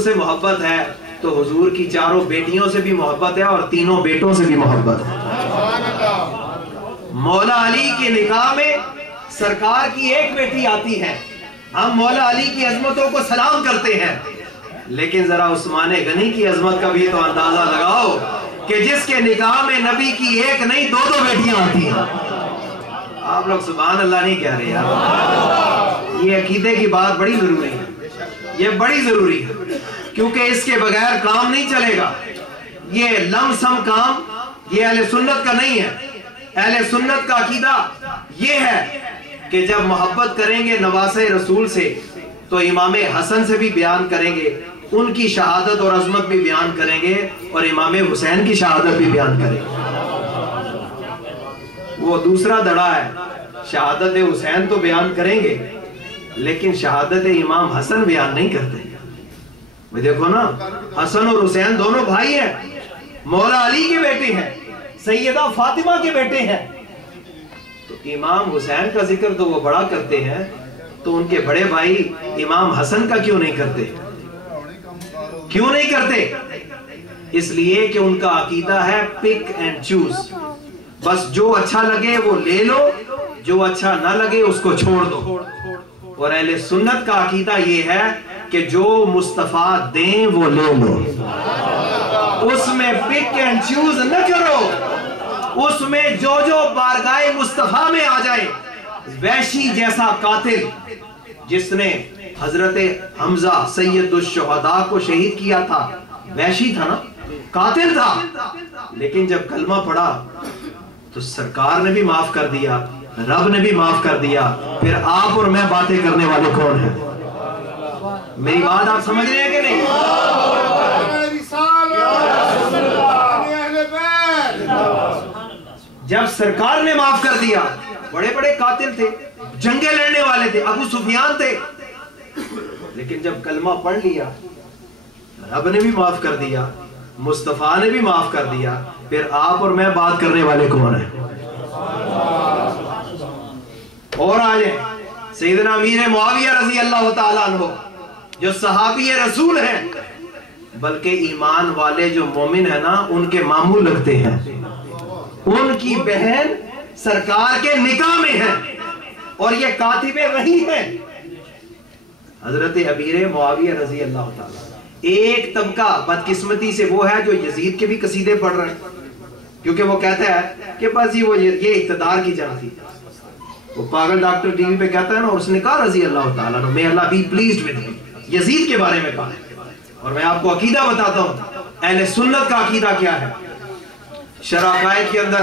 سے محبت ہے تو حضور کی چاروں بیٹیوں سے بھی محبت ہے اور تینوں بیٹوں سے بھی محبت ہے۔ مولا علی کے نکاح میں سرکار کی ایک بیٹی آتی ہے، ہم مولا علی کی عظمتوں کو سلام کرتے ہیں، لیکن ذرا عثمان غنی کی عظمت کا بھی تو اندازہ لگاؤ کہ جس کے نکاح میں نبی کی ایک نہیں دو بیٹیاں آتی ہیں۔ آپ لوگ سبحان اللہ نہیں کہہ رہے یار، یہ عقیدے کی بات بڑی ضروری ہے، یہ بڑی ضروری ہے، کیونکہ اس کے بغیر کام نہیں چلے گا۔ یہ لم سم کام یہ اہل سنت کا نہیں ہے۔ اہل سنت کا عقیدہ یہ ہے کہ جب محبت کریں گے نواسے رسول سے تو امام حسن سے بھی بیان کریں گے، ان کی شہادت اور عظمت بھی بیان کریں گے، اور امام حسین کی شہادت بھی بیان کریں گے۔ وہ دوسرا دڑا ہے، شہادت حسین تو بیان کریں گے لیکن شہادت امام حسن بیان نہیں کرتے۔ وہ دیکھو نا، حسن اور حسین دونوں بھائی ہیں، مولا علی کے بیٹے ہیں، سیدہ فاطمہ کے بیٹے ہیں، تو امام حسین کا ذکر تو وہ بڑا کرتے ہیں، تو ان کے بڑے بھائی امام حسن کا کیوں نہیں کرتے؟ کیوں نہیں کرتے؟ اس لیے کہ ان کا عقیدہ ہے پک اینڈ چوز، بس جو اچھا لگے وہ لے لو، جو اچھا نہ لگے اس کو چھوڑ دو۔ اور اہل سنت کا عقیدہ یہ ہے کہ جو مصطفیٰ دیں وہ لے لو، اس میں پک اینڈ چوز نہ کرو، اس میں جو بارگاہ مصطفیٰ میں آ جائے۔ وحشی جیسا قاتل جس نے حضرت حمزہ سید الشہداء کو شہید کیا تھا، وحشی تھا نا، قاتل تھا، لیکن جب کلمہ پڑھا تو سرکار نے بھی معاف کر دیا، رب نے بھی معاف کر دیا، پھر آپ اور میں باتیں کرنے والے کون ہیں؟ میری بات آپ سمجھ رہے ہیں کہ نہیں؟ جب سرکار نے معاف کر دیا، بڑے بڑے قاتل تھے، جنگیں لڑنے والے تھے، ابو سفیان تھے، لیکن جب کلمہ پڑھ لیا رب نے بھی معاف کر دیا، مصطفیٰ نے بھی معاف کر دیا، پھر آپ اور میں بات کرنے والے کون ہیں؟ اور آئے سیدنا امیر معاویہ رضی اللہ تعالیٰ عنہ جو صحابی رسول ہیں، بلکہ ایمان والے جو مومن ہیں نا ان کے ماموں لگتے ہیں، ان کی بہن سرکار کے نکاح میں ہیں، اور یہ کاتب وحی ہیں حضرت امیر معاویہ رضی اللہ تعالیٰ۔ ایک طبقہ بدقسمتی سے وہ ہے جو یزید کے بھی قصیدے پڑھ رہے ہیں، کیونکہ وہ کہتا ہے کہ بس یہ اقتدار کی جنگ تھی۔ وہ پاگل ڈاکٹر ٹی وی پہ کہتا ہے نا، اس نے کہا رضی اللہ تعالیٰ عنہ، may Allah be pleased with him، یزید کے بارے میں کہا ہے۔ اور میں آپ کو عقیدہ بتاتا ہوں، اہل سنت کا عقیدہ کیا ہے۔ شرح عقائد کے اندر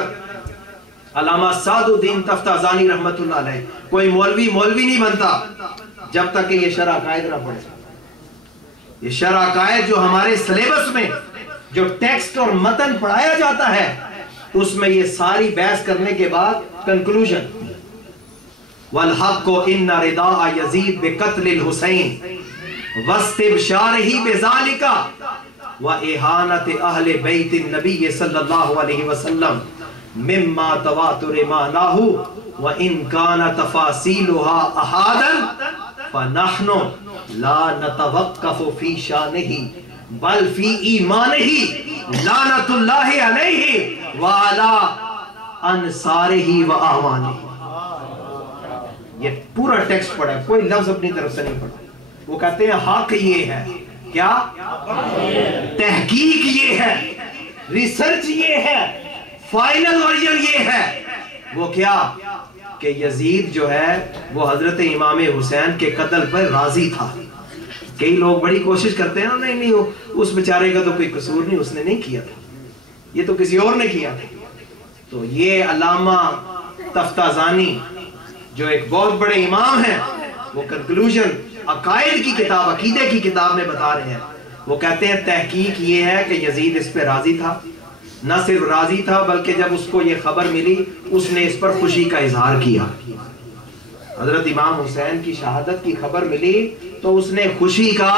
علامہ سعد الدین تفتازانی رحمت اللہ علیہ، کوئی مولوی نہیں بنتا جب تک کہ یہ شرح عقائد نہ پڑھے۔ یہ شرح عقائد جو ہمارے سلیبس میں جو ٹیکسٹ اور متن پڑھایا جاتا ہے، اس میں یہ ساری بحث کرنے کے بعد کنکلوژن، وَالْحَقُّ إِنَّ رِضَاءَ يَزِيدْ بِقَتْلِ الْحُسَيْنِ وَاسْتِبْشَارِهِ بِذَلِكَ وَإِهَانَةِ أَهْلِ بَيْتِ النَّبِيِّ صلی اللہ علیہ وسلم مِمَّا تَوَاتُرِ مَعْنَاهُ وَإِنْ كَانَ تَفَاصِيلُهَا أَحَادًا فَنَحْنُ لَا نَتَوَقَّفُ فِي شَانِهِ بَلْ فِي إِيمَانِهِ لَعْنَةُ اللَّهِ عَلَيْهِ وَعَلَىٰ أَنصَارِهِ وَأَعْوَانِهِ۔ یہ پورا ٹیکسٹ پڑھا ہے، کوئی لفظ اپنی طرف سے نہیں پڑھا۔ وہ کہتے ہیں حق یہ ہے، کیا تحقیق یہ ہے، ریسرچ یہ ہے، فائنل ورژن یہ ہے۔ وہ کیا کہ یزید جو ہے وہ حضرت امام حسین کے قتل پر راضی تھا۔ کئی لوگ بڑی کوشش کرتے ہیں نا، نہیں اس بیچارے کا تو کوئی قصور نہیں، اس نے نہیں کیا تھا، یہ تو کسی اور نے کیا تھا۔ تو یہ علامہ تفتازانی جو ایک بہت بڑے امام ہیں، وہ کنکلوژن عقائد کی کتاب، عقیدے کی کتاب میں بتا رہے ہیں۔ وہ کہتے ہیں تحقیق یہ ہے کہ یزید اس پہ راضی تھا، نہ صرف راضی تھا بلکہ جب اس کو یہ خبر ملی اس نے اس پر خوشی کا اظہار کیا۔ حضرت امام حسین کی شہادت کی خبر ملی تو اس نے خوشی کا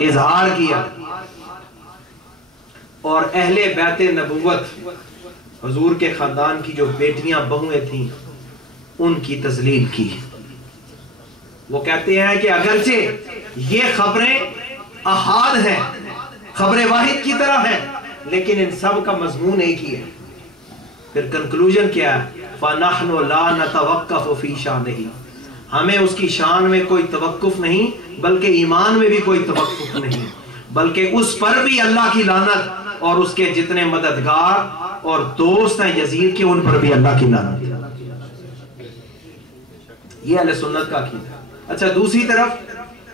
اظہار کیا، اور اہل بیت نبوت حضور کے خاندان کی جو بیٹیاں بہویں تھیں ان کی تذلیل کی۔ وہ کہتے ہیں کہ اگرچہ یہ خبریں احاد ہیں، خبر واحد کی طرح ہیں، لیکن ان سب کا مضمون ایک ہی ہے۔ پھر کنکلوژن کیا ہے؟ فَنَحْنُ لَا نَتَوَقَّفُ فِي شَانِهِ، ہمیں اس کی شان میں کوئی توقف نہیں، بلکہ ایمان میں بھی کوئی توقف نہیں، بلکہ اس پر بھی اللہ کی لعنت اور اس کے جتنے مددگار اور دوست ہیں یزید کے، ان پر بھی اللہ کی لعنت۔ یہ اہل سنت کا عقیدہ۔ اچھا، دوسری طرف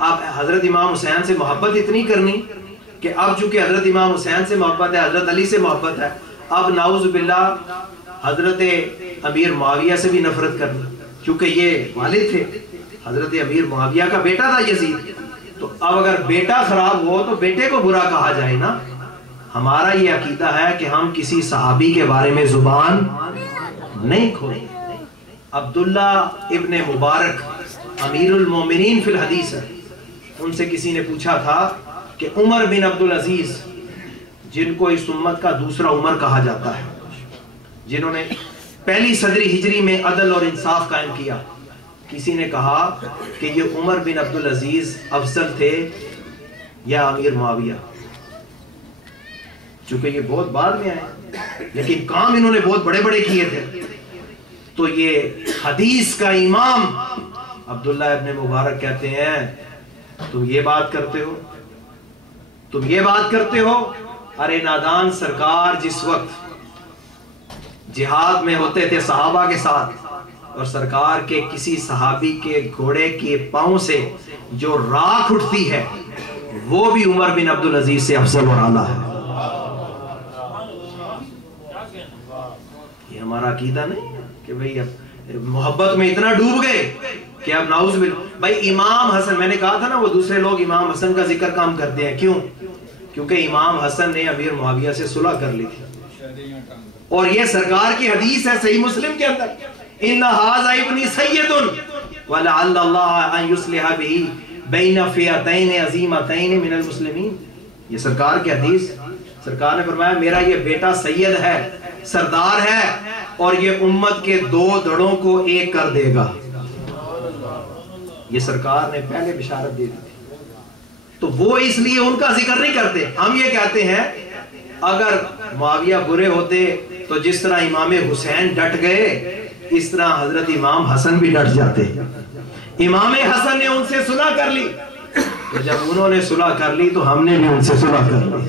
آپ حضرت امام حسین سے محبت اتنی کرنی کہ اب چونکہ حضرت امام حسین سے محبت ہے، حضرت علی سے محبت ہے، اب نعوذ باللہ حضرت امیر معاویہ سے بھی نفرت کرنی، چونکہ یہ والد تھے، حضرت امیر معاویہ کا بیٹا تھا یزید، تو اب اگر بیٹا خراب ہو تو بیٹے کو برا کہا جائے نا۔ ہمارا یہ عقیدہ ہے کہ ہم کسی صحابی کے بارے میں زبان نہیں کھولیں۔ عبداللہ ابن مبارک امیر المومنین فی الحدیث ہے، ان سے کسی نے پوچھا تھا کہ عمر بن عبدالعزیز، جن کو اس امت کا دوسرا عمر کہا جاتا ہے، جنہوں نے پہلی صدری ہجری میں عدل اور انصاف قائم کیا، کسی نے کہا کہ یہ عمر بن عبدالعزیز افضل تھے یا امیر معاویہ، چونکہ یہ بہت بعد میں آئے لیکن کام انہوں نے بہت بڑے بڑے کیے تھے۔ تو یہ حدیث کا امام عبداللہ ابن مبارک کہتے ہیں تم یہ بات کرتے ہو، تم یہ بات کرتے ہو؟ ارے نادان، سرکار جس وقت جہاد میں ہوتے تھے صحابہ کے ساتھ، اور سرکار کے کسی صحابی کے گھوڑے کے پاؤں سے جو راکھ اٹھتی ہے وہ بھی عمر بن عبدالعزیز سے افضل اور اعلیٰ ہے۔ یہ ہمارا عقیدہ نہیں ہے کہ بھئی اب محبت میں اتنا ڈوب گئے کہ اب نعوذ باللہ۔ بھائی امام حسن، میں نے کہا تھا نا وہ دوسرے لوگ امام حسن کا ذکر کام کرتے ہیں، کیوں؟ کیونکہ امام حسن نے امیر معاویہ سے صلح کر لی تھی، اور یہ سرکار کی حدیث ہے صحیح مسلم کے اندر، ان ھذا ابنی سید ولعل اللہ ان یصلح به بین فئتین عظیمتین من المسلمین۔ یہ سرکار کی حدیث، سرکار نے فرمایا میرا یہ بیٹا سید ہے، سردار ہے، اور یہ امت کے دو دھڑوں کو ایک کر دے گا۔ یہ سرکار نے پہلے بشارت دے دی تھی، تو وہ اس لیے ان کا ذکر نہیں کرتے۔ ہم یہ کہتے ہیں اگر معاویہ برے ہوتے تو جس طرح امام حسین ڈٹ گئے اس طرح حضرت امام حسن بھی ڈٹ جاتے۔ امام حسن نے ان سے صلح کر لی، تو جب انہوں نے صلح کر لی تو ہم نے بھی ان سے صلح کر لی۔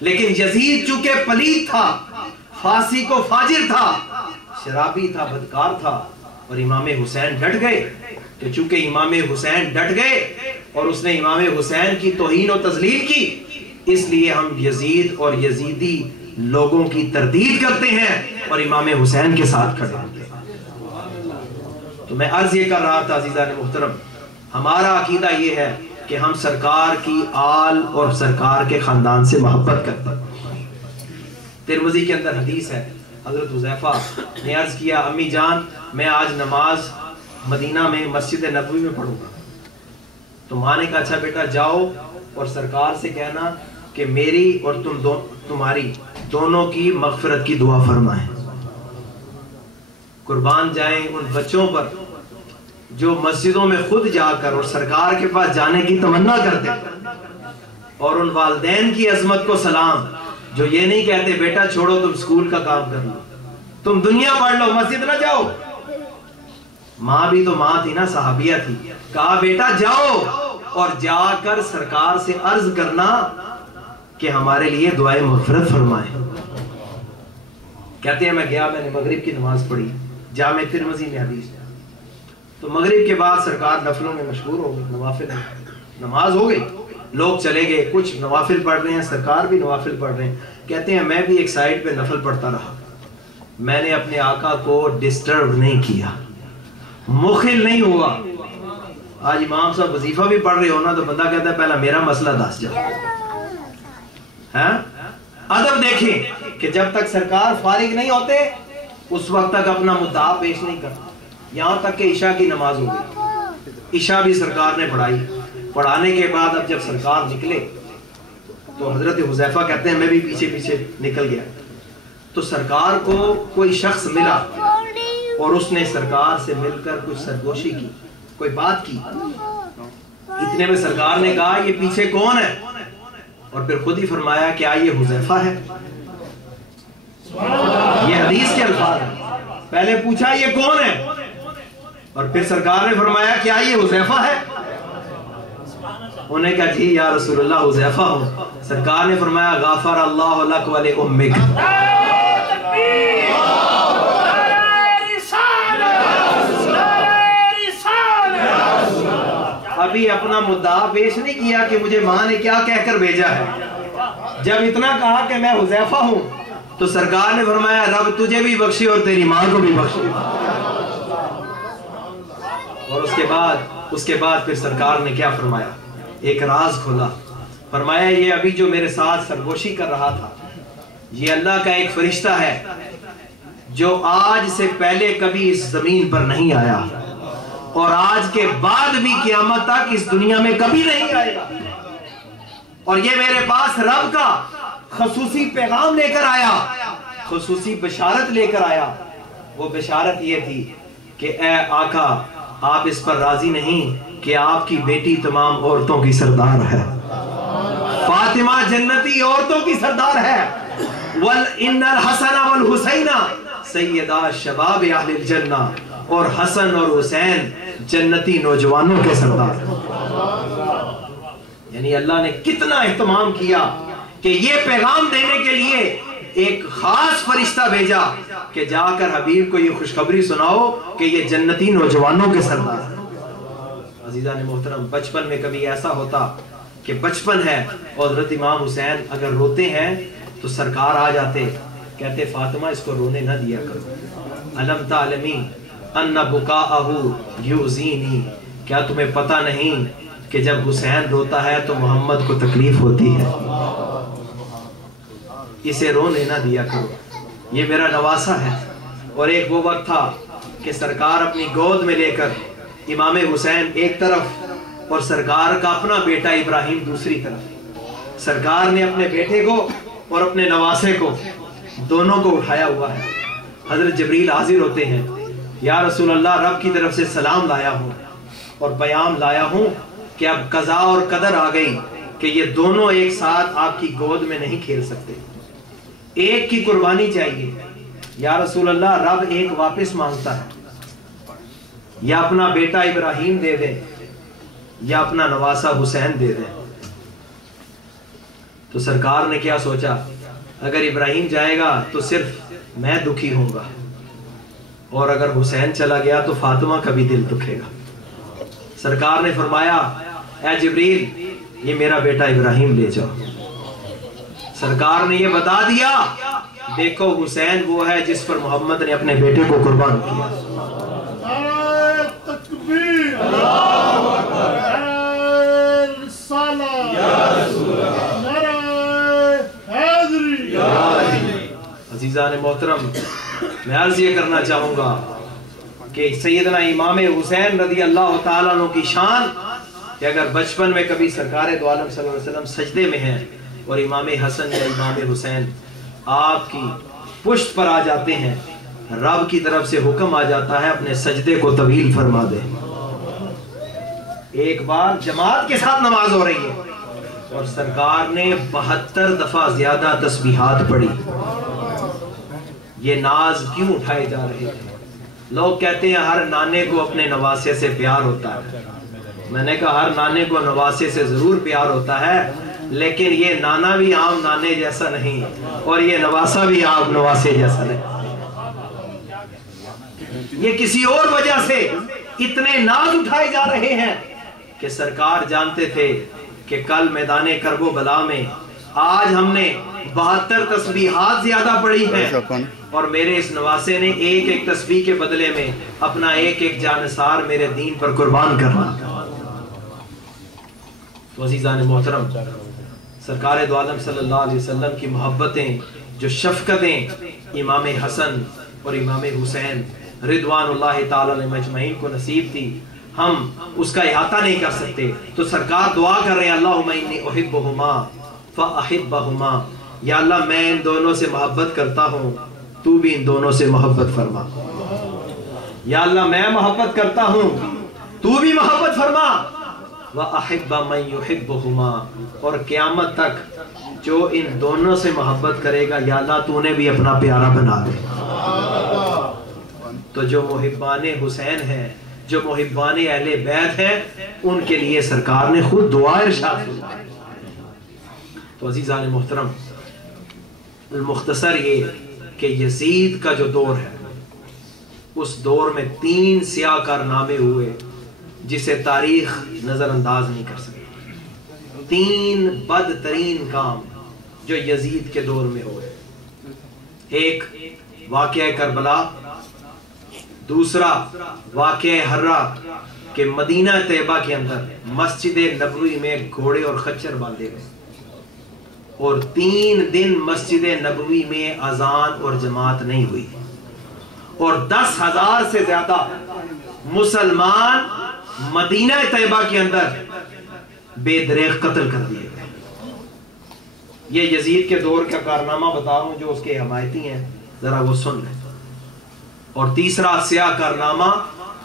لیکن یزید چونکہ پلید تھا، فاسق و فاجر تھا، شرابی تھا، بدکار تھا، اور امام حسین ڈٹ گئے، تو چونکہ امام حسین ڈٹ گئے اور اس نے امام حسین کی توہین و تذلیل کی، اس لیے ہم یزید اور یزیدی لوگوں کی تردید کرتے ہیں اور امام حسین کے ساتھ کھڑے ہوتے ہیں۔ تو میں عرض یہ کر رہا تھا عزیزان محترم، ہمارا عقیدہ یہ ہے کہ ہم سرکار کی آل اور سرکار کے خاندان سے محبت کرتے ہیں۔ ترمذی کے اندر حدیث ہے، حضرت حذیفہ نے عرض کیا امی جان میں آج نماز مدینہ میں مسجد نبوی میں پڑھوں گا، تو ماں نے کہا اچھا بیٹا جاؤ اور سرکار سے کہنا کہ میری اور تمہاری دونوں کی مغفرت کی دعا فرمائیں۔ قربان جائیں ان بچوں پر جو مسجدوں میں خود جا کر اور سرکار کے پاس جانے کی تمنا کرتے، اور ان والدین کی عظمت کو سلام جو یہ نہیں کہتے بیٹا چھوڑو تم اسکول کا کام کر لو، تم دنیا پڑھ لو، مسجد نہ جاؤ۔ ماں بھی تو ماں تھی نا، صحابیہ تھی، کہا بیٹا جاؤ اور جا کر سرکار سے عرض کرنا کہ ہمارے لیے دعائے مغفرت فرمائیں۔ کہتے ہیں میں گیا، میں نے مغرب کی نماز پڑھی، جامع ترمذی میں حدیث ہے، تو مغرب کے بعد سرکار نفلوں میں مشغول ہو گئی، نوافل نماز ہو گئی، لوگ چلے گئے، کچھ نوافل پڑھ رہے ہیں، سرکار بھی نوافل پڑھ رہے ہیں۔ کہتے ہیں میں بھی ایک سائیڈ پہ نفل پڑھتا رہا، میں نے اپنے آقا کو ڈسٹرب نہیں کیا، مخل نہیں ہوا۔ آج امام صاحب وظیفہ بھی پڑھ رہے ہو نا تو بندہ کہتا ہے پہلا میرا مسئلہ دس جا۔ ادب دیکھیں کہ جب تک سرکار فارغ نہیں ہوتے اس وقت تک اپنا مدعا پیش نہیں کرتا، یہاں تک کہ عشاء کی نماز ہو گئی، عشاء بھی سرکار نے پڑھائی، پڑھانے کے بعد اب جب سرکار نکلے تو حضرت حذیفہ کہتے ہیں میں بھی پیچھے پیچھے نکل گیا، تو سرکار کو کوئی شخص ملا اور اس نے سرکار سے مل کر کچھ سرگوشی کی، کوئی بات کی، اتنے میں سرکار نے کہا یہ پیچھے کون ہے؟ اور پھر خود ہی فرمایا کیا یہ حذیفہ ہے؟ یہ حدیث کے الفاظ ہیں. پہلے پوچھا یہ کون ہے، اور پھر سرکار نے فرمایا کیا یہ حذیفہ ہے؟ انہوں نے کہا جی یا رسول اللہ حذیفہ ہوں. سرکار نے فرمایا غفر اللہ لک ولی امک. ابھی اپنا مدعا پیش نہیں کیا کہ مجھے ماں نے کیا کہہ کر بھیجا ہے. جب اتنا کہا کہ میں حذیفہ ہوں تو سرکار نے فرمایا رب تجھے بھی بخشی اور تیری ماں کو بھی بخشی. اور اس کے بعد پھر سرکار نے کیا فرمایا؟ ایک راز کھولا. فرمایا یہ ابھی جو میرے ساتھ سرگوشی کر رہا تھا یہ اللہ کا ایک فرشتہ ہے جو آج سے پہلے کبھی اس زمین پر نہیں آیا اور آج کے بعد بھی قیامت تک اس دنیا میں کبھی نہیں آئے گا. اور یہ میرے پاس رب کا خصوصی پیغام لے کر آیا، خصوصی بشارت لے کر آیا. وہ بشارت یہ تھی کہ اے آقا آپ اس پر راضی نہیں کہ آپ کی بیٹی تمام عورتوں کی سردار ہے، فاطمہ جنتی عورتوں کی سردار ہے. وَإِنَّ الْحَسَنَ وَالْحُسَيْنَ سَيِّدَا شَبَابِ اہل الجنہ. اور حسن اور حسین جنتی نوجوانوں کے سردار. یعنی اللہ نے کتنا اہتمام کیا کہ یہ پیغام دینے کے لیے ایک خاص فرشتہ بھیجا کہ جا کر حبیب کو یہ خوشخبری سناؤ کہ یہ جنتی نوجوانوں کے سردار. عزیزان محترم، بچپن میں کبھی ایسا ہوتا کہ بچپن ہے اور حضرت امام حسین اگر روتے ہیں تو سرکار آ جاتے، کہتے فاطمہ اس کو رونے نہ دیا کرو. علم تعلمی ان بکاءہ یؤذینی. کیا تمہیں پتہ نہیں کہ جب حسین روتا ہے تو محمد کو تکلیف ہوتی ہے، اسے رونے نہ دیا کرو، یہ میرا نواسہ ہے. اور ایک وہ وقت تھا کہ سرکار اپنی گود میں لے کر امام حسین ایک طرف اور سرکار کا اپنا بیٹا ابراہیم دوسری طرف. سرکار نے اپنے بیٹے کو اور اپنے نواسے کو دونوں کو اٹھایا ہوا ہے. حضرت جبریل حاضر ہوتے ہیں، یا رسول اللہ رب کی طرف سے سلام لایا ہوں اور پیام لایا ہوں کہ اب قضا اور قدر آ گئی کہ یہ دونوں ایک ساتھ آپ کی گود میں نہیں کھیل سکتے، ایک کی قربانی چاہیے. یا رسول اللہ رب ایک واپس مانگتا ہے، یا اپنا بیٹا ابراہیم دے دیں یا اپنا نواسہ حسین دے دیں. تو سرکار نے کیا سوچا، اگر ابراہیم جائے گا تو صرف میں دکھی ہوں گا، اور اگر حسین چلا گیا تو فاطمہ کا بھی دل دکھے گا. سرکار نے فرمایا اے جبریل یہ میرا بیٹا ابراہیم لے جاؤ. سرکار نے یہ بتا دیا دیکھو حسین وہ ہے جس پر محمد نے اپنے بیٹے کو قربان کیا. عزیزان محترم، میں عرض یہ کرنا چاہوں گا کہ سیدنا امام حسین رضی اللہ تعالیٰ عنہ کی شان کہ اگر بچپن میں کبھی سرکار دو عالم صلی اللہ علیہ وسلم سجدے میں ہیں اور امام حسن یا امام حسین آپ کی پشت پر آ جاتے ہیں، رب کی طرف سے حکم آ جاتا ہے اپنے سجدے کو طویل فرما دے. ایک بار جماعت کے ساتھ نماز ہو رہی ہے اور سرکار نے 72 دفعہ زیادہ تسبیحات پڑھی. یہ ناز کیوں اٹھائے جا رہے ہیں؟ لوگ کہتے ہیں ہر نانے کو اپنے نواسے سے پیار ہوتا ہے. میں نے کہا ہر نانے کو نواسے سے ضرور پیار ہوتا ہے، لیکن یہ نانا بھی عام نانے جیسا نہیں اور یہ نواسا بھی عام نواسے جیسا نہیں. یہ کسی اور وجہ سے اتنے ناز اٹھائے جا رہے ہیں کہ سرکار جانتے تھے کہ کل میدان کرب و بلا میں آج ہم نے 72 تسبیحات زیادہ پڑھی ہیں اور میرے اس نواسے نے ایک ایک تسبیح کے بدلے میں اپنا ایک ایک جانثار میرے دین پر قربان کرنا. تو عزیزان محترم، سرکار دو عالم صلی اللہ علیہ وسلم کی محبتیں، جو شفقتیں امام حسن اور امام حسین رضوان اللہ تعالی علیہ مجمعین کو نصیب تھی، ہم اس کا احاطہ نہیں کر سکتے. تو سرکار دعا کر رہے ہیں اللہم انی احبہما فاحبہما. یا اللہ میں ان دونوں سے محبت کرتا ہوں، تو بھی ان دونوں سے محبت فرما. یا اللہ میں محبت کرتا ہوں، تو بھی محبت فرما. وَأَحِبَّ مَن يُحِبُّهُمَا، اور قیامت تک جو ان دونوں سے محبت کرے گا یا اللہ تو نے بھی اپنا پیارا بنا دے۔ تو جو محبان حسین ہیں، جو محبان اہل بیت ہیں، ان کے لیے سرکار نے خود دعا ارشاد فرمائی۔ تو عزیزان محترم، المختصر یہ کہ یزید کا جو دور ہے، اس دور میں 3 سیاہ کارنامے ہوئے جسے تاریخ نظر انداز نہیں کر سکتی۔ 3 بدترین کام جو یزید کے دور میں ہوئے۔ ایک واقعہ کربلا، دوسرا واقعہ ہرہ کہ مدینہ طیبہ کے اندر مسجد نبوی میں گھوڑے اور خچر باندھے گئے، اور 3 دن مسجد نبوی میں اذان اور جماعت نہیں ہوئی، اور 10,000 سے زیادہ مسلمان مدینہ طیبہ کے اندر بے دریغ قتل کر دیے گئے۔ یہ یزید کے دور کا کارنامہ بتا رہا ہوں، جو اس کے حمایتی ہیں ذرا وہ سن لیں۔ اور تیسرا سیاہ کارنامہ،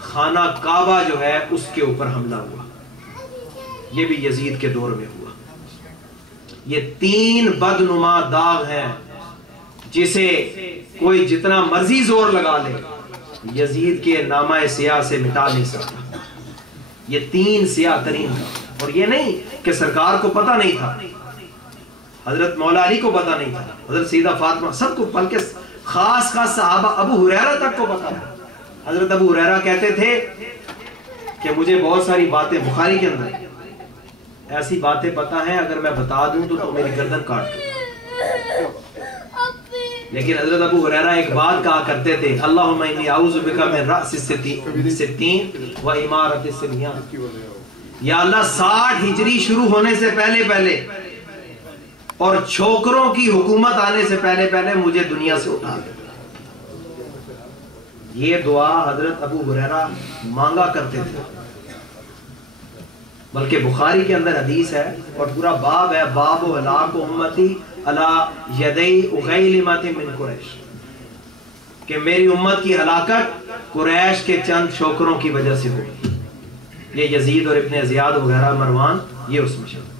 خانہ کعبہ جو ہے اس کے اوپر حملہ ہوا، یہ بھی یزید کے دور میں ہوا۔ یہ 3 بدنما داغ ہیں جسے کوئی جتنا مرضی زور لگا لے یزید کے نامہ سیاہ سے مٹا نہیں سکتا۔ یہ 3 سیاہ ترین تھا، اور یہ نہیں کہ سرکار کو پتہ نہیں تھا، حضرت مولا علی کو پتہ نہیں تھا، حضرت سیدہ فاطمہ، سب کو، بلکہ خاص صحابہ ابو ہریرہ تک کو پتہ ہے۔ حضرت ابو ہریرہ کہتے تھے کہ مجھے بہت ساری باتیں بخاری کے اندر ایسی باتیں پتہ ہیں، اگر میں بتا دوں تو میری گردن کاٹ دو۔ لیکن حضرت ابو ہریرہ ایک بات کہا کرتے تھے، اللہم انی اعوذ بک من رأس الستین و امارت السبیان، یا اللہ 60 ہجری شروع ہونے سے پہلے اور چھوکروں کی حکومت آنے سے پہلے مجھے دنیا سے اٹھا دے۔ یہ دعا حضرت ابو ہریرہ مانگا کرتے تھے، بلکہ بخاری کے اندر حدیث ہے اور پورا باب ہے، باب و ہلاک امتی علی یدی اغیلمت من قریش، کہ میری امت کی ہلاکت قریش کے چند چھوکروں کی وجہ سے ہوئی۔ یہ یزید اور ابن زیاد وغیرہ مروان، یہ اس میں شامل۔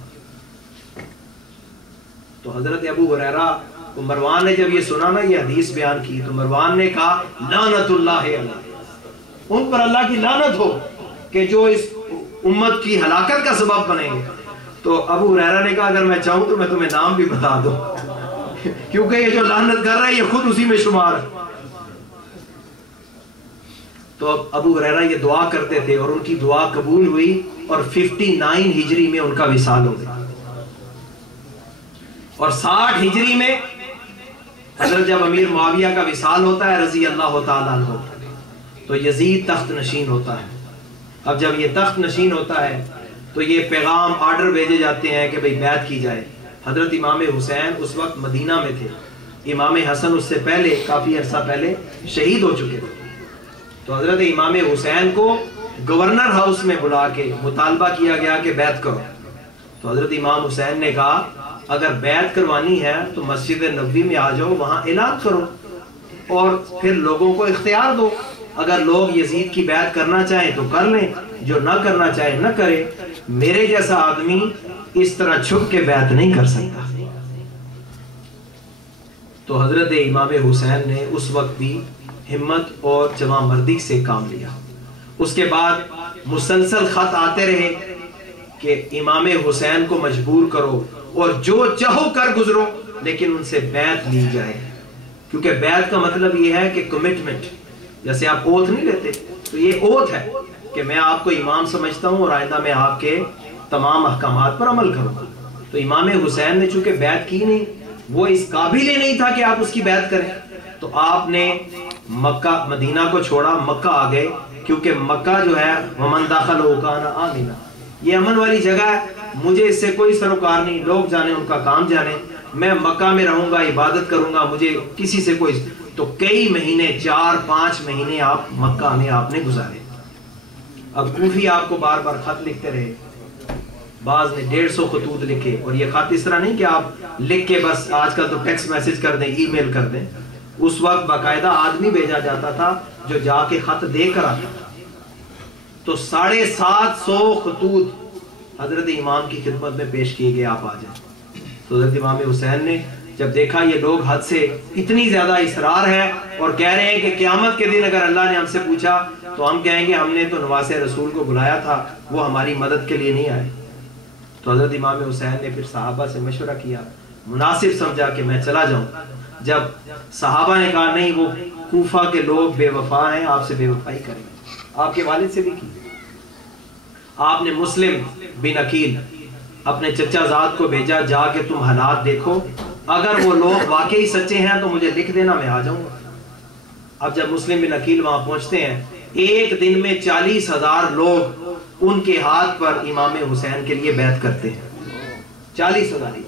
تو حضرت ابو ہریرہ کو مروان نے جب یہ سنا نا، یہ حدیث بیان کی، تو مروان نے کہا لعنت اللہ علیہ، ان پر اللہ کی لعنت ہو کہ جو اس امت کی ہلاکت کا سبب بنیں گے۔ تو ابو ہریرہ نے کہا اگر میں چاہوں تو میں تمہیں نام بھی بتا دوں، کیونکہ یہ جو لعنت کر رہا ہے یہ خود اسی میں شمار ہے۔ تو ابو ہریرہ یہ دعا کرتے تھے اور ان کی دعا قبول ہوئی، اور 59 ہجری میں ان کا وصال ہو گیا، اور 60 ہجری میں حضرت جب امیر معاویہ کا وصال ہوتا ہے رضی اللہ تعالیٰ عنہ، تو یزید تخت نشین ہوتا ہے۔ اب جب یہ تخت نشین ہوتا ہے تو یہ پیغام آرڈر بھیجے جاتے ہیں کہ بھئی بیعت کی جائے۔ حضرت امام حسین اس وقت مدینہ میں تھے، امام حسن اس سے پہلے کافی عرصہ پہلے شہید ہو چکے تھے، تو حضرت امام حسین کو گورنر ہاؤس میں بلا کے مطالبہ کیا گیا کہ بیعت کرو۔ تو حضرت امام حسین نے کہا اگر بیعت کروانی ہے تو مسجد نبوی میں آ جاؤ، وہاں اعلان کرو اور پھر لوگوں کو اختیار دو، اگر لوگ یزید کی بیعت کرنا چاہیں تو کر لیں، جو نہ کرنا چاہے نہ کرے، میرے جیسا آدمی اس طرح چھپ کے بیعت نہیں کر سکتا۔ تو حضرت امام حسین نے اس وقت بھی ہمت اور جواں مردی سے کام لیا۔ اس کے بعد مسلسل خط آتے رہے کہ امام حسین کو مجبور کرو اور جو چاہو کر گزرو، لیکن ان سے بیعت لی جائے، کیونکہ بیعت کا مطلب یہ ہے کہ کمٹمنٹ، جیسے آپ اوتھ نہیں لیتے، تو یہ اوتھ ہے کہ میں آپ کو امام سمجھتا ہوں اور آئندہ میں آپ کے تمام احکامات پر عمل کروں۔ تو امام حسین نے چونکہ بیعت کی نہیں، وہ اس قابل ہی نہیں تھا کہ آپ اس کی بیعت کریں، تو آپ نے مکہ مدینہ کو چھوڑا، مکہ آ گئے، کیونکہ مکہ جو ہے ومن دخلہ کان آمنا، یہ امن والی جگہ ہے، مجھے اس سے کوئی سروکار نہیں، لوگ جانے ان کا کام جانے، میں مکہ میں رہوں گا، عبادت کروں گا، مجھے کسی سے کوئی۔ تو کئی مہینے، 4-5 مہینے آپ مکہ میں آپ نے گزارے۔ اب کوفی آپ کو بار بار خط لکھتے رہے، بعض نے 150 خطوط لکھے، اور یہ خط اس طرح نہیں کہ آپ لکھ کے بس آج کل تو ٹیکسٹ میسج کر دیں، ای میل کر دیں، اس وقت باقاعدہ آدمی بھیجا جاتا تھا جو جا کے خط دے کر آتا تھا۔ تو 750 خطوط حضرت امام کی خدمت میں پیش کیے گئے، آپ آ جائیں۔ تو حضرت امام حسین نے جب دیکھا یہ لوگ حد سے اتنی زیادہ اصرار ہے اور کہہ رہے ہیں کہ قیامت کے دن اگر اللہ نے ہم سے پوچھا تو ہم کہیں گے ہم نے تو نواس رسول کو بلایا تھا، وہ ہماری مدد کے لیے نہیں آئے۔ تو حضرت امام حسین نے پھر صحابہ سے مشورہ کیا، مناسب سمجھا کہ میں چلا جاؤں۔ جب صحابہ نے کہا نہیں، وہ کوفہ کے لوگ بے وفا ہیں، آپ سے بے وفائی کریں گے، آپ کے والد سے بھی کی۔ آپ نے مسلم بن عقیل اپنے چچا زاد کو بھیجا، جا کے تم حالات دیکھو، اگر وہ لوگ واقعی سچے ہیں تو مجھے لکھ دینا، میں آ جاؤں گا۔ اب جب مسلم بن عقیل وہاں پہنچتے ہیں، ایک دن میں 40,000 لوگ ان کے ہاتھ پر امام حسین کے لیے بیعت کرتے ہیں۔ 40,000۔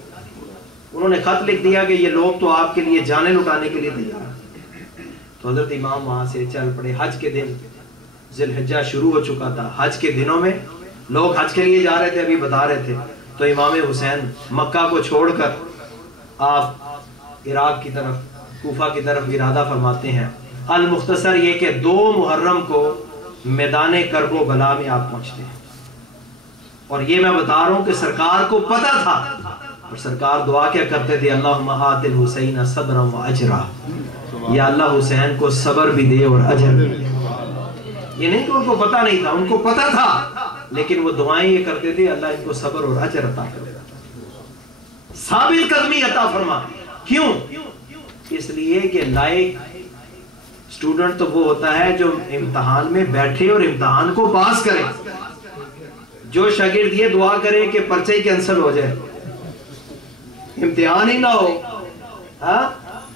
انہوں نے خط لکھ دیا کہ یہ لوگ تو آپ کے لیے جانیں لٹانے کے لیے تیار ہیں۔ تو حضرت امام وہاں سے چل پڑے۔ حج کے دن، ذی الحجہ شروع ہو چکا تھا، حج کے دنوں میں لوگ حج کے لیے جا رہے تھے، ابھی بتا رہے تھے۔ تو امام حسین مکہ کو چھوڑ کر آپ عراق کی طرف، کوفہ کی طرف ارادہ فرماتے ہیں۔ المختصر یہ کہ 2 محرم کو میدان کرب و بلا میں آپ پہنچتے ہیں، اور یہ میں بتا رہا ہوں کہ سرکار کو پتہ تھا، اور سرکار دعا کیا کرتے تھے، اللہم آت الحسین صبرا و اجرا، یا اللہ حسین کو صبر بھی دے اور اجر بھی دے۔ یہ نہیں کہ ان کو پتہ نہیں تھا، ان کو پتہ تھا، لیکن وہ دعائیں یہ کرتے تھے، اللہ ان کو صبر اور اجر عطا کرے، ثابت قدمی عطا فرما۔ کیوں؟ اس لیے کہ لائق اسٹوڈنٹ تو وہ ہوتا ہے جو امتحان میں بیٹھے اور امتحان کو پاس کرے۔ جو شاگرد یہ دعا کرے کہ پرچہ ہی کینسل ہو جائے، امتحان ہی نہ ہو۔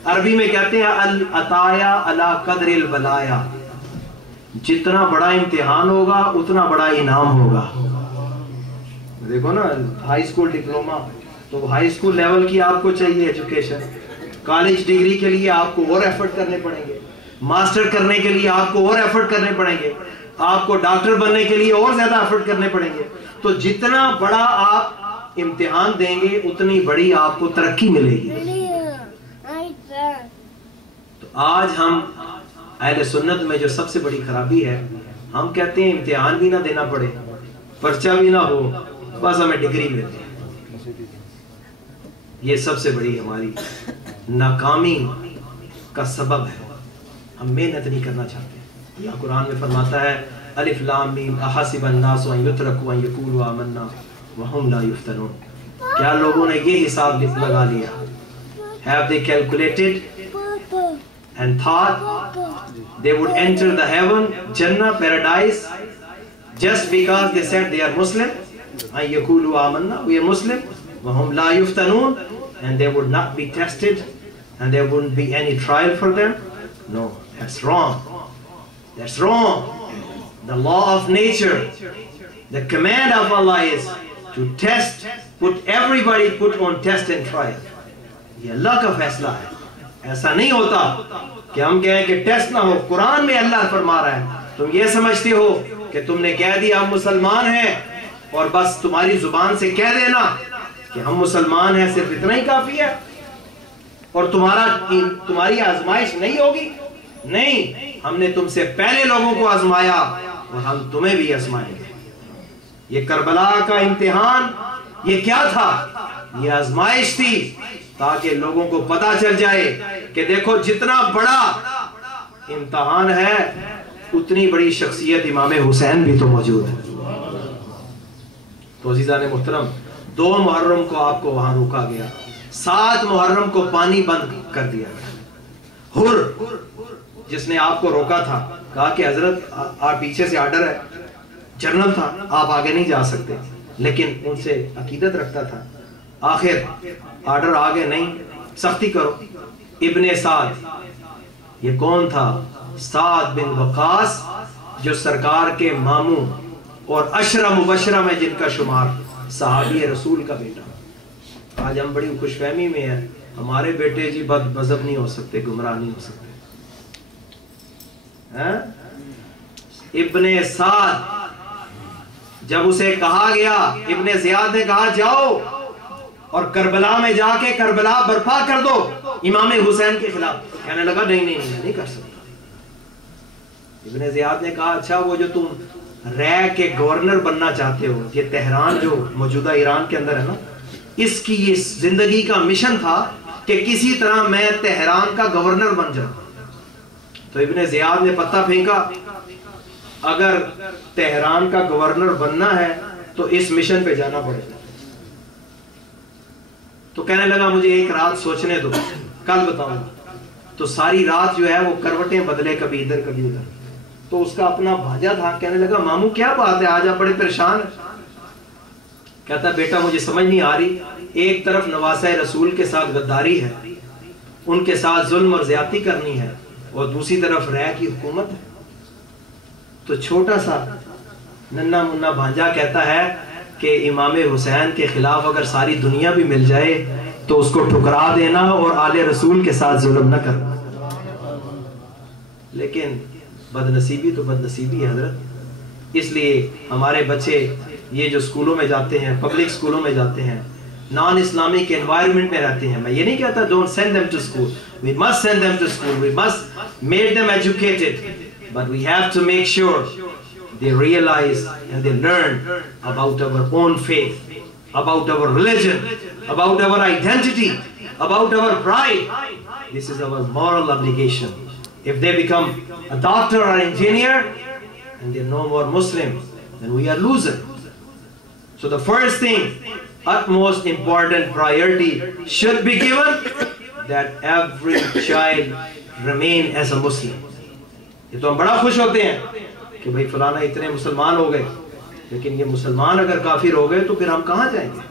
عربی میں کہتے ہیں العطایا علی قدر البلایا، جتنا بڑا امتحان ہوگا اتنا بڑا انعام ہوگا۔ دیکھو نا، ہائی اسکول ڈپلوما تو ہائی اسکول لیول کی آپ کو چاہیے ایجوکیشن، کالج ڈگری کے لیے آپ کو اور ایفرٹ کرنے پڑیں گے، ماسٹر کرنے کے لیے آپ کو اور ایفرٹ کرنے پڑیں گے، آپ کو ڈاکٹر بننے کے لیے اور زیادہ ایفرٹ کرنے پڑیں گے۔ تو جتنا بڑا آپ امتحان دیں گے اتنی بڑی آپ کو ترقی ملے گی۔ تو آج ہم اہل سنت میں جو سب سے بڑی خرابی ہے، ہم کہتے ہیں امتحان بھی نہ دینا پڑے، پرچہ بھی نہ ہو، بس ہمیں ڈگری ملتی ہے۔ یہ سب سے بڑی ہماری ناکامی کا سبب ہے، ہم محنت نہیں کرنا چاہتے۔ اللہ قرآن میں فرماتا ہے الف لام میم احسب الناس ان یترکوا ان یقولوا آمنا وهم لا یفتنون، کیا لوگوں نے یہ حساب لگا لیا؟ Have they calculated and thought they would enter the heaven, Jannah, paradise, just because they said they are Muslim? أن يقولوا آمنا, we are Muslim, وهم لا يفتنون, and they would not be tested and there wouldn't be any trial for them? No, that's wrong. That's wrong. The law of nature, the command of Allah is to test, everybody put on test and trial. یہ اللہ کا فیصلہ ہے۔ ایسا نہیں ہوتا کہ ہم کہیں کہ ٹیسٹ نہ ہو۔ قرآن میں اللہ فرما رہا ہے، تم یہ سمجھتے ہو کہ تم نے کہہ دیا ہم مسلمان ہیں اور بس تمہاری زبان سے کہہ دینا کہ ہم مسلمان ہیں، صرف اتنا ہی کافی ہے اور تمہاری آزمائش نہیں ہوگی؟ نہیں، ہم نے تم سے پہلے لوگوں کو آزمایا اور ہم تمہیں بھی آزمائیں گے۔ یہ کربلا کا امتحان یہ کیا تھا؟ یہ آزمائش تھی تاکہ لوگوں کو پتہ چل جائے کہ دیکھو جتنا بڑا امتحان ہے اتنی بڑی شخصیت امام حسین بھی تو موجود ہے۔ تو عزیزان محترم، 2 محرم کو آپ کو وہاں روکا گیا، 7 محرم کو پانی بند کر دیا گیا۔ حر جس نے آپ کو روکا تھا کہا کہ حضرت آپ پیچھے سے آرڈر ہے، جنرل تھا، آپ آگے نہیں جا سکتے، لیکن ان سے عقیدت رکھتا تھا۔ آخر آرڈر آگے نہیں، سختی کرو۔ ابن سعد، یہ کون تھا؟ سعد بن وقاص، جو سرکار کے ماموں اور عشرہ مبشرہ میں جن کا شمار، صحابی رسول کا بیٹا۔ آج ہم بڑی خوش فہمی میں ہیں، ہمارے بیٹے جی بد مذہب نہیں ہو سکتے، گمراہ نہیں ہو سکتے۔ ابن سعد، جب اسے کہا گیا، ابن زیاد نے کہا جاؤ اور کربلا میں جا کے کربلا برپا کر دو امام حسین کے خلاف، کہنے لگا نہیں نہیں نہیں کر سکتا۔ ابن زیاد نے کہا اچھا وہ جو تم رے کے گورنر بننا چاہتے ہو، یہ تہران جو موجودہ ایران کے اندر ہے نا، اس کی یہ زندگی کا مشن تھا کہ کسی طرح میں تہران کا گورنر بن جاؤں. تو ابن زیاد نے پتہ پھینکا، اگر تہران کا گورنر بننا ہے تو اس مشن پہ جانا پڑے گا. تو کہنے لگا مجھے ایک رات سوچنے دو، کل بتاؤں. تو ساری رات جو ہے وہ کروٹیں بدلے، کبھی ادھر کبھی ادھر. تو اس کا اپنا بھاجا تھا، کہنے لگا ماموں کیا بات ہے، آج آپ بڑے پریشان ہیں. کہتا بیٹا مجھے سمجھ نہیں آ رہی، ایک طرف نواسہ رسول کے ساتھ غداری ہے، ان کے ساتھ ظلم اور زیادتی کرنی ہے، اور دوسری طرف رے کی حکومت ہے. تو چھوٹا سا ننا منا بھانجا کہتا ہے کہ امام حسین کے خلاف اگر ساری دنیا بھی مل جائے تو اس کو ٹھکرا دینا اور آل رسول کے ساتھ ظلم نہ کرنا. لیکن بد نصیبی تو بد نصیبی ہے حضرت. اس لیے ہمارے بچے یہ جو سکولوں میں جاتے ہیں، پبلک سکولوں میں جاتے ہیں، نان اسلامک انوائرمنٹ میں رہتے ہیں، میں یہ نہیں کہتا don't send them to school, we must send them to school, we must make them educated, but we have to make sure they realize and they learn about our own faith, about our religion, about our identity, about our pride. This is our moral obligation. If they become a doctor or engineer and they're no more Muslim, then we are losers. So the first thing, utmost important priority should be given that every child remain as a Muslim. یہ تو ہم بڑا خوش ہوتے ہیں کہ بھئی فلانا اتنے مسلمان ہو گئے، لیکن یہ مسلمان اگر کافر ہو گئے تو پھر ہم کہاں جائیں گے؟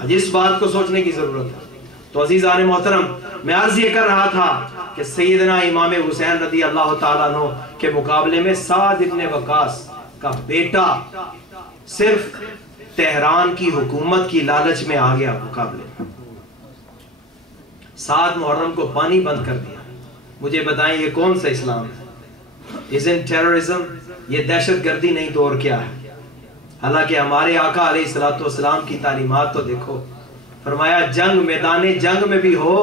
آج اس بات کو سوچنے کی ضرورت ہے. تو عزیزان محترم، میں عرض یہ کر رہا تھا کہ سیدنا امام حسین رضی اللہ تعالیٰ عنہ کے مقابلے میں سعد ابن وقاص کا بیٹا صرف تہران کی حکومت کی لالچ میں آ گیا مقابلے. 7 محرم کو پانی بند کر دیا. مجھے بتائیں یہ کون سا اسلام ہے؟ Isn't terrorism؟ یہ دہشت گردی نہیں تو اور کیا ہے؟ حالانکہ ہمارے آقا علیہ السلام کی تعلیمات تو دیکھو. فرمایا جنگ، میدان جنگ میں بھی ہو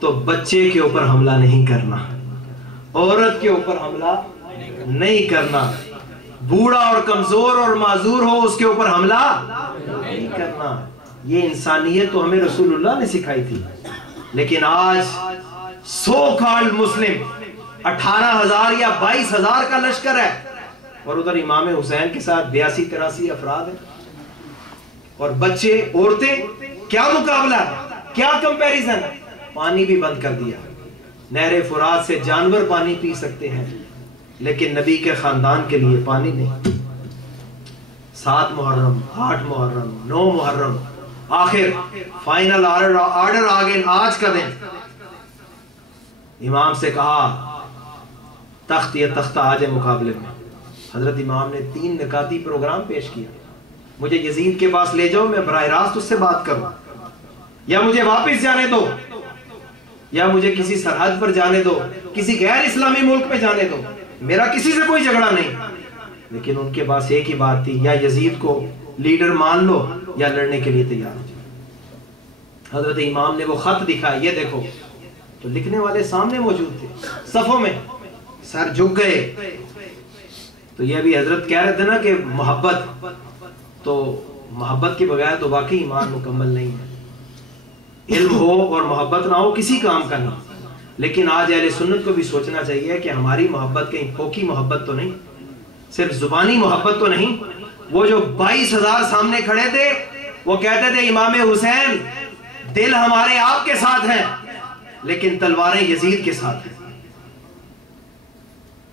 تو بچے کے اوپر حملہ نہیں کرنا، عورت کے اوپر حملہ نہیں کرنا، بوڑھا اور کمزور اور معذور ہو اس کے اوپر حملہ نہیں کرنا. یہ انسانیت تو ہمیں رسول اللہ نے سکھائی تھی. لیکن آج سو کالڈ مسلم 18,000 یا 22,000 کا لشکر ہے، اور ادھر امام حسین کے ساتھ 82-83 افراد ہیں، اور بچے، عورتیں. کیا مقابلہ ہے، کیا کمپیریزن ہے؟ پانی بھی بند کر دیا. نہر فرات سے جانور پانی پی سکتے ہیں لیکن نبی کے خاندان کے لیے پانی نہیں. 7 محرم، 8 محرم، 9 محرم، آخر فائنل آرڈر آ گئے. آج کا دن امام سے کہا تخت یا تختہ آ جائے مقابلے میں. حضرت امام نے 3 نکاتی پروگرام پیش کیا. مجھے یزید کے پاس لے جاؤ، میں براہ راست اس سے بات کروں، یا مجھے واپس جانے دو، یا مجھے کسی سرحد پر جانے دو، کسی غیر اسلامی ملک میں جانے دو، میرا کسی سے کوئی جھگڑا نہیں. لیکن ان کے پاس ایک ہی بات تھی، یا یزید کو لیڈر مان لو یا لڑنے کے لیے تیار ہو جاؤ. حضرت امام نے وہ خط دکھا، یہ دیکھو. تو لکھنے والے سامنے موجود تھے صفوں میں، سر جھک گئے. تو یہ بھی حضرت کہہ رہے تھے نا کہ محبت، تو محبت کے بغیر تو واقعی ایمان مکمل نہیں ہے. علم ہو اور محبت نہ ہو کسی کام کا نہیں. لیکن آج اہل سنت کو بھی سوچنا چاہیے کہ ہماری محبت کہیں پھوکی محبت تو نہیں، صرف زبانی محبت تو نہیں. وہ جو 22,000 سامنے کھڑے تھے وہ کہتے تھے امام حسین دل ہمارے آپ کے ساتھ ہیں لیکن تلواریں یزید کے ساتھ ہیں.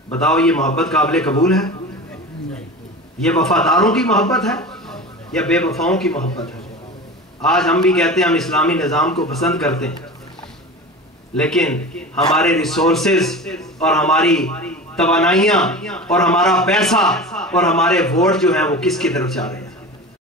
بتاؤ یہ محبت قابل قبول ہے؟ یہ وفاداروں کی محبت ہے یا بے وفاؤں کی محبت ہے؟ آج ہم بھی کہتے ہیں ہم اسلامی نظام کو پسند کرتے ہیں، لیکن ہمارے ریسورسز اور ہماری توانائیاں اور ہمارا پیسہ اور ہمارے ووٹ جو ہیں وہ کس کی طرف جا رہے ہیں؟